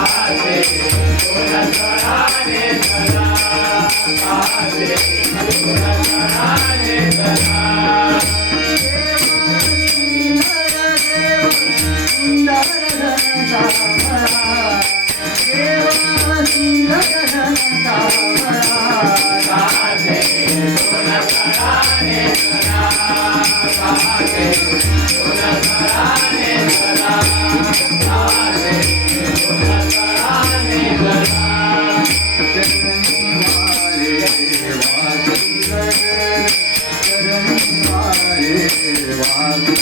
Yeah.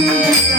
Yeah.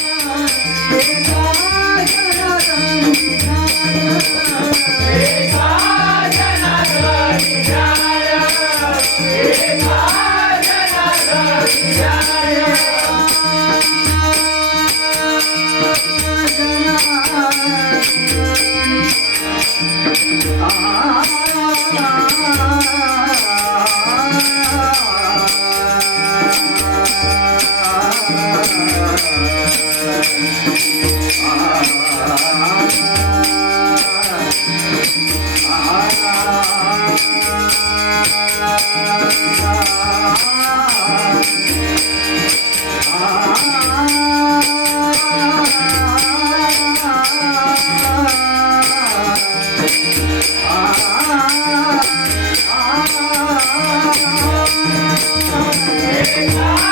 ah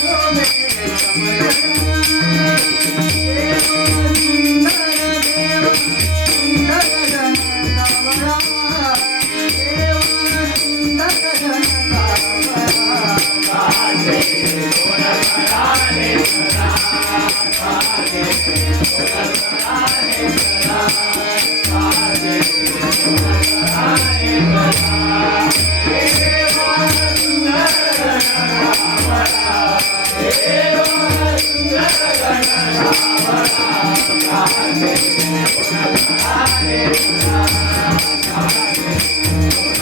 you. Música